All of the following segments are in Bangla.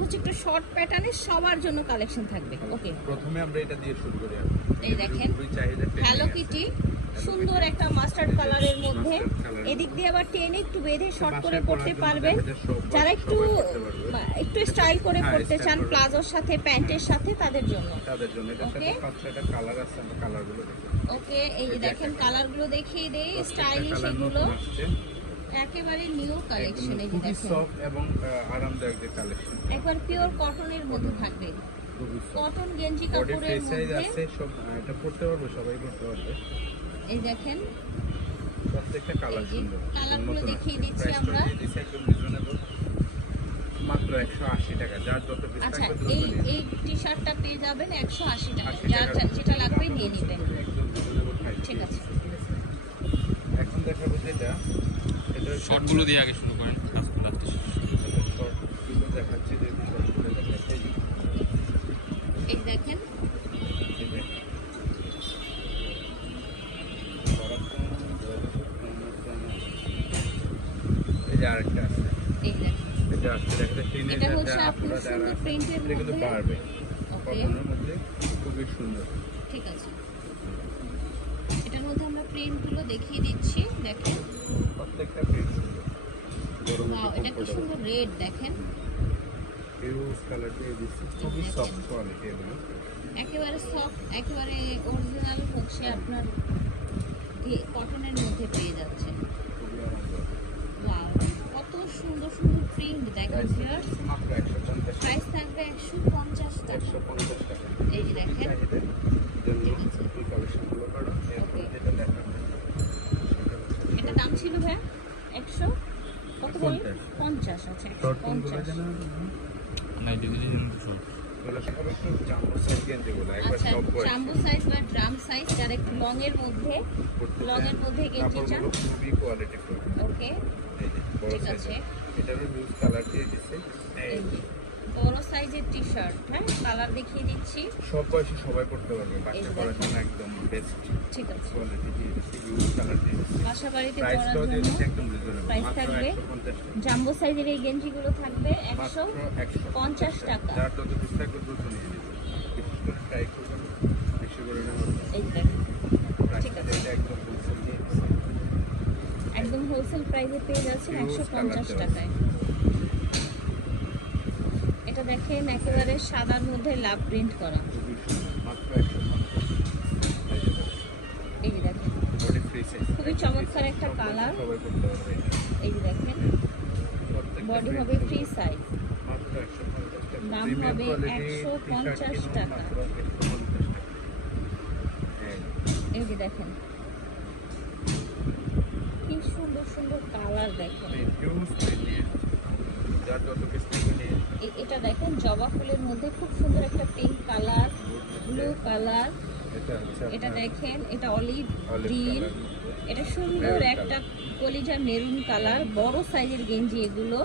হচ্ছে একটু শর্ট প্যাটার্নের সবার জন্য কালেকশন থাকবে। ওকে, প্রথমে আমরা এটা দিয়ে শুরু করি। এই দেখেন হ্যালো কিটি, সুন্দর একটা মাস্টার্ড কালারের মধ্যে, এদিক দিয়ে আবার টেনে একটু বেঁধে শর্ট করে পরতে পারবেন। যারা একটু স্টাইল করে পরতে চান প্লাজোর সাথে প্যান্টের সাথে, তাদের জন্য ওকে। ওকে, এই যে দেখেন কালারগুলো দেখিয়ে দেই, স্টাইলিশ এগুলো একেবারে নিউ কালেকশন। এই যে দেখেন সফট এবং আরামদায়ক যে কালেকশন, একবার পিওর কটনের মধ্যে থাকবে, কটন গেঞ্জি কাপড়ের মধ্যে আছে সব। এটা পড়তে পারবে, সবাই পড়তে পারবে। এই দেখেন প্রত্যেকটা কালার সুন্দর, কালারগুলো দেখিয়ে দিচ্ছি আমরা। একদম রিজনেবল, মাত্র 180 টাকা। যার যত পিস আচ্ছা, থাকবে এই টি-শার্টটা পেয়ে যাবেন 180 টাকা, যার যেটা লাগবে নিয়ে নেবেন। ঠিক আছে, এখন দেখাবো যেটা, এটা শর্টগুলো দিয়ে আগে শুরু করেন, কাজগুলো আসতে শর্টগুলো দেখাচ্ছি। যে শর্টগুলো দেখাচ্ছি, এই দেখেন এই যে আরেকটা আছে, এই দেখেন এটা আছে দেখতে এটা হচ্ছে আপনার সুন্দর প্রিন্টের এটা কিন্তু মধ্যে। পারবে ওকে, কটনের মধ্যে, খুবই সুন্দর। ঠিক আছে, এটার মধ্যে আমরা প্রিন্টগুলো দেখিয়ে দিচ্ছি। দেখেন প্রত্যেকটা প্রিন্ট সুন্দর। ওয়াও, এটা কি সুন্দর রেড, দেখেন ইউজ কালার দিয়ে দিচ্ছি, খুবই সফট কোয়ালিটি এগুলো। একেবারে সফট, একেবারে অরিজিনাল হচ্ছে আপনার কটনের মধ্যে পেয়ে যাচ্ছে। খুবই আরামদায়ক। ওয়াও, কত সুন্দর সুন্দর প্রিন্ট দেখেন ভিউয়ার্স। মাত্র 150 টাকা। প্রাইস থাকবে 150 টাকা। 150 টাকা। এই যে দেখেন জন্য এই কালেকশনগুলো করো। এরপর যেটা দেখাবো এটা দাম ছিল ভাই 100 কত বলেন? 50। আচ্ছা, 150। না এটা দিলে শর্ট জাম্বো সাইজ গেঞ্জিগুলো একবার আচ্ছা, সব বয়স জাম্বো সাইজ বা ড্রাম সাইজ, যারা একটু লং এর মধ্যে গেঞ্জি চান। খুবই কোয়ালিটি ফুল। ওকে, এই যে বড় ঠিক সাইজ, আছে, এটারও লুজ কালার দিয়ে দিচ্ছে। এই যে বড় সাইজের টি-শার্ট, হ্যাঁ কালার দেখিয়ে দিচ্ছি। সব বয়সী সবাই পড়তে পারবে, বাচ্চা পড়ার জন্য একদম বেস্ট ঠিক আছে, কোয়ালিটি দিয়ে দিচ্ছে, লুজ কালার দিয়ে দিচ্ছে। বাসা বাড়িতে প্রাইসটাও পরার দিয়ে জন্য দিচ্ছে একদম রিজনেবল, প্রাইস মাত্র থাকবে 150 টাকা। জাম্বো সাইজের এই গেঞ্জিগুলো থাকবে মাত্র 150 টাকা। যার যত পিস থাকবে দ্রুত নিয়ে নেবেন, বিশেষ করে ট্রাই করবেন, বেশি করে নেবেন। এই যে দেখেন ঠিক প্রাইসটা আছে, এটা একদম হোলসেল দিয়ে দিচ্ছে। একদম হোলসেল প্রাইসে পেয়ে যাচ্ছেন 150 টাকায়। এটা দেখেন একেবারে সাদার মধ্যে লাভ প্রিন্ট করা। খুবই সুন্দর, মাত্র 150। এই যে দেখেন বডি ফ্রি সাইজ, খুবই চমৎকার একটা কালার। সবাই করতে পারবে। এই যে দেখেন প্রত্যেকটা বডি print হবে সুন্দর। ফ্রি সাইজ, মাত্র 150 টাকা। দাম Premium হবে quality 150 t-shirt কিনুন টাকা। মাত্র 150 টাকা। এই এই যে দেখেন কি সুন্দর সুন্দর কালার দেখেন। হিউজ প্রিন্ট নিয়ে যার যত পিস থাকবে নিয়ে এটা দেখেন জবা ফুলের মধ্যে খুব সুন্দর একটা পিঙ্ক কালার, ব্লু কালার। এটা হচ্ছে এটা আপনার দেখেন এটা অলিভ olive গ্রিন, colour। এটা সুন্দর Maroon একটা color। কলিজা মেরুন কালার। বড় সাইজের গেঞ্জি এগুলো,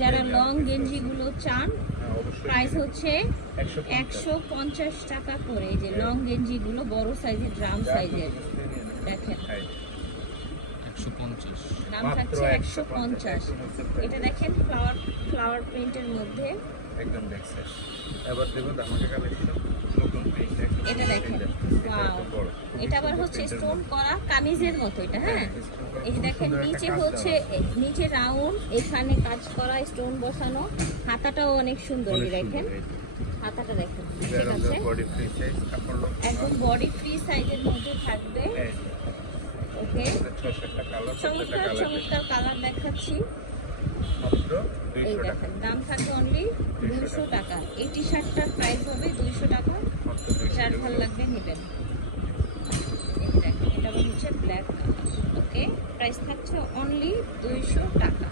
যারা লং গেঞ্জিগুলো চান হ্যাঁ, অবশ্যই প্রাইস হচ্ছে 150 150 টাকা করে। এই যে লং গেঞ্জিগুলো বড় সাইজের ড্রাম সাইজের দেখেন, 150 দাম থাকছে 150। এটা দেখেন ফ্লাওয়ার প্রিন্টের মধ্যে, একদম দেখছেন। এবার দেখুন আমাকে কালেকশন নতুন প্রিন্ট একদম। এটা দেখেন ওয়াও, এটা আবার হচ্ছে স্টোন করা কামিজের মতো এটা। হ্যাঁ এই যে দেখেন নিচে হচ্ছে নিচে রাউন্ড, এখানে কাজ করা স্টোন বসানো, হাতাটাও অনেক সুন্দর। এই দেখেন হাতাটা দেখেন, ঠিক আছে বডি ফ্রি সাইজ, কাপড় একদম বডি ফ্রি সাইজের মধ্যে থাকবে। ওকে, 6-7টা কালার, প্রত্যেকটা চমৎকার কালার চমৎকার কালার দেখাচ্ছি। মাত্র এই 200 টাকা। দেখেন দাম থাকবে অনলি 200 টাকা। এই টি শার্টটার প্রাইস হবে 200 টাকা। মাত্র 200 যার টাকা। ভালো লাগবে নেবেন। এই দেখেন এটা হচ্ছে ব্ল্যাক কালার। ওকে, প্রাইস থাকছে অনলি 200 টাকা।